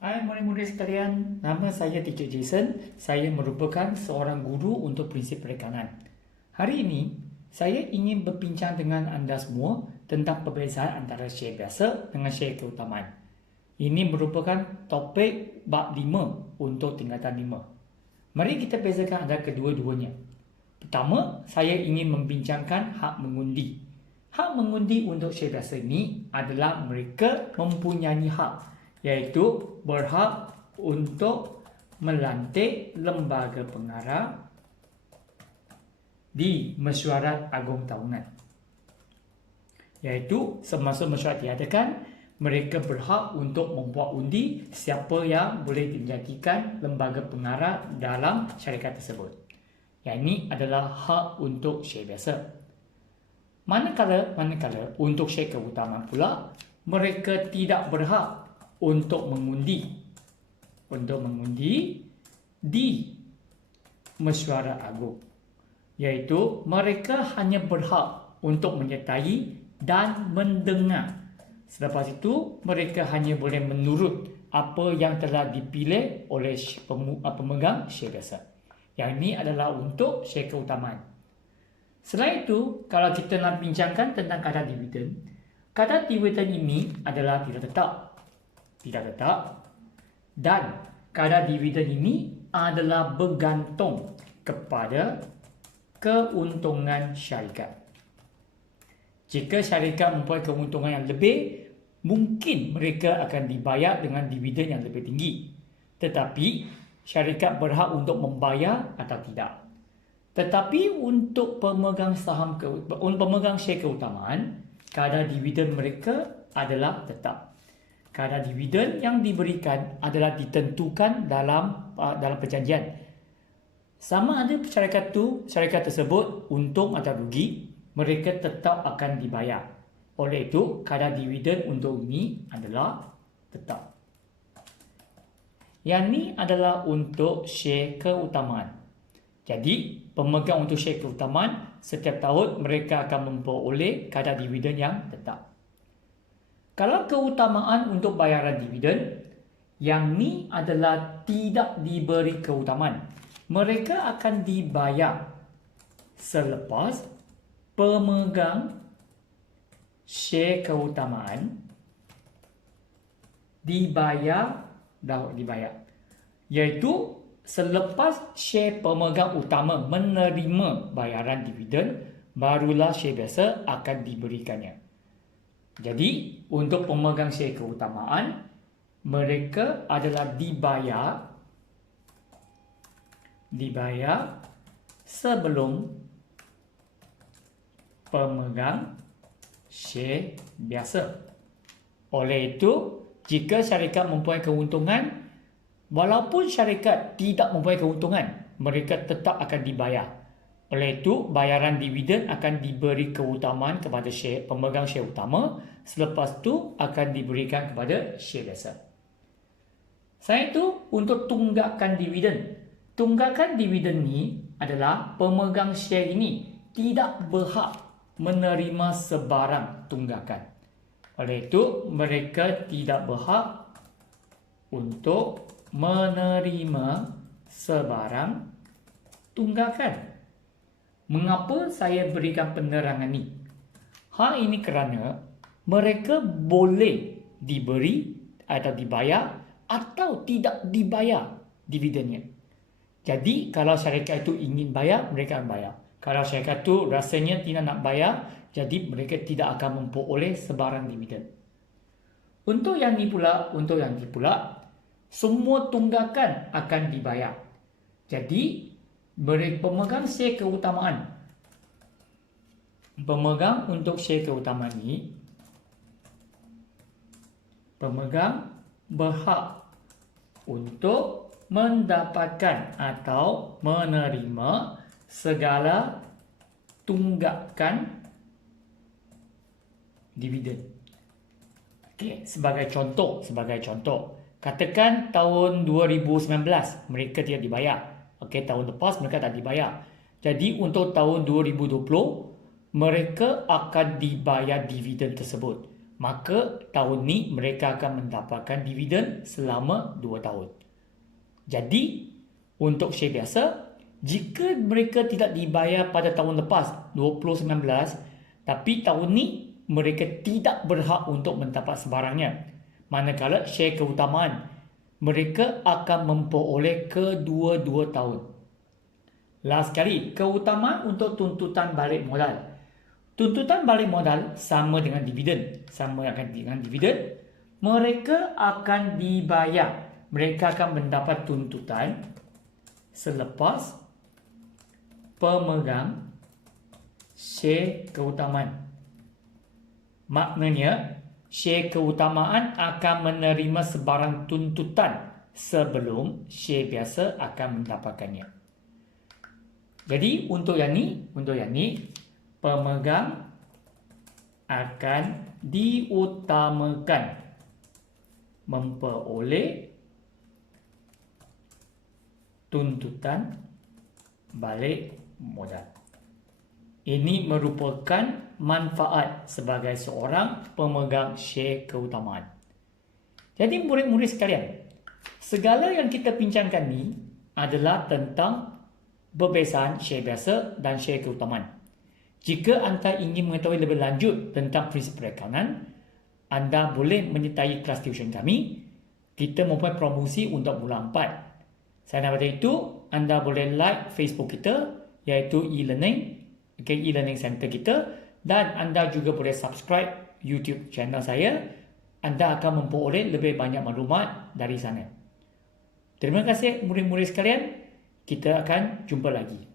Hai murid-murid sekalian, nama saya Teacher Jason. Saya merupakan seorang guru untuk prinsip perikanan. Hari ini, saya ingin berbincang dengan anda semua tentang perbezaan antara share biasa dengan share keutamaan. Ini merupakan topik bab 5 untuk tingkatan 5. Mari kita bezakan antara kedua-duanya. Pertama, saya ingin membincangkan hak mengundi. Hak mengundi untuk share biasa ini adalah mereka mempunyai hak, iaitu berhak untuk melantik lembaga pengarah di mesyuarat agung tahunan. Iaitu semasa mesyuarat diadakan, mereka berhak untuk membuat undi siapa yang boleh dijadikan lembaga pengarah dalam syarikat tersebut. Yang ini adalah hak untuk share biasa. Manakala untuk share keutamaan pula, mereka tidak berhak untuk mengundi di mesyuarat agung, iaitu mereka hanya berhak untuk menyertai dan mendengar. Selepas itu mereka hanya boleh menurut apa yang telah dipilih oleh pemegang share biasa. Yang ini adalah untuk share keutamaan. Selain itu, kalau kita nak bincangkan tentang kadar dividen ini adalah tidak tetap, dan kadar dividen ini adalah bergantung kepada keuntungan syarikat. Jika syarikat mempunyai keuntungan yang lebih, mungkin mereka akan dibayar dengan dividen yang lebih tinggi. Tetapi syarikat berhak untuk membayar atau tidak. Tetapi untuk pemegang share keutamaan, kadar dividen mereka adalah tetap. Kadar dividen yang diberikan adalah ditentukan dalam perjanjian. Sama ada syarikat tersebut untung atau rugi, mereka tetap akan dibayar. Oleh itu, kadar dividen untuk ini adalah tetap. Yang ini adalah untuk share keutamaan. Jadi, pemegang untuk share keutamaan, setiap tahun mereka akan memperoleh kadar dividen yang tetap. Kalau keutamaan untuk bayaran dividen, yang ni adalah tidak diberi keutamaan. Mereka akan dibayar selepas pemegang share keutamaan dibayar, iaitu selepas share pemegang utama menerima bayaran dividen, barulah share biasa akan diberikannya. Jadi, untuk pemegang share keutamaan, mereka adalah dibayar sebelum pemegang share biasa. Oleh itu, jika syarikat mempunyai keuntungan, walaupun syarikat tidak mempunyai keuntungan, mereka tetap akan dibayar. Oleh itu, bayaran dividen akan diberi keutamaan kepada pemegang share utama, selepas itu akan diberikan kepada share biasa. Selain itu, untuk tunggakan dividen. Tunggakan dividen ni adalah pemegang share ini tidak berhak menerima sebarang tunggakan. Oleh itu, mereka tidak berhak untuk menerima sebarang tunggakan. Mengapa saya berikan penerangan ini? Hal ini kerana mereka boleh diberi atau dibayar atau tidak dibayar dividennya. Jadi, kalau syarikat itu ingin bayar, mereka akan bayar. Kalau syarikat itu rasanya tidak nak bayar, jadi mereka tidak akan memperoleh sebarang dividen. Untuk yang ini pula, semua tunggakan akan dibayar. Jadi, pemegang untuk share keutamaan ini, pemegang berhak untuk mendapatkan atau menerima segala tunggakan dividen. Okey, sebagai contoh, katakan tahun 2019 mereka tidak dibayar. Okey, tahun lepas mereka tak dibayar. Jadi untuk tahun 2020 mereka akan dibayar dividen tersebut. maka tahun ni mereka akan mendapatkan dividen selama 2 tahun. Jadi, untuk share biasa, jika mereka tidak dibayar pada tahun lepas 2019, tapi tahun ni mereka tidak berhak untuk mendapat sebarangnya. Manakala share keutamaan, mereka akan memperoleh kedua-dua tahun. Last sekali, keutamaan untuk tuntutan balik modal. Tuntutan balik modal sama dengan dividen. Mereka akan dibayar. Mereka akan mendapat tuntutan selepas pemegang share keutamaan. Maknanya, share keutamaan akan menerima sebarang tuntutan sebelum share biasa akan mendapatkannya. Jadi, untuk yang ni, pemegang akan diutamakan memperoleh tuntutan balik modal. Ini merupakan manfaat sebagai seorang pemegang share keutamaan. Jadi murid-murid sekalian, segala yang kita bincangkan ni adalah tentang perbezaan share biasa dan share keutamaan. Jika anda ingin mengetahui lebih lanjut tentang prinsip perakaunan, anda boleh menyertai kelas tuition kami. Kita mempunyai promosi untuk bulan 4. Selain daripada itu, anda boleh like Facebook kita, iaitu e-learning, e-learning center kita, dan anda juga boleh subscribe YouTube channel saya. Anda akan memperoleh lebih banyak maklumat dari sana. Terima kasih murid-murid sekalian. Kita akan jumpa lagi.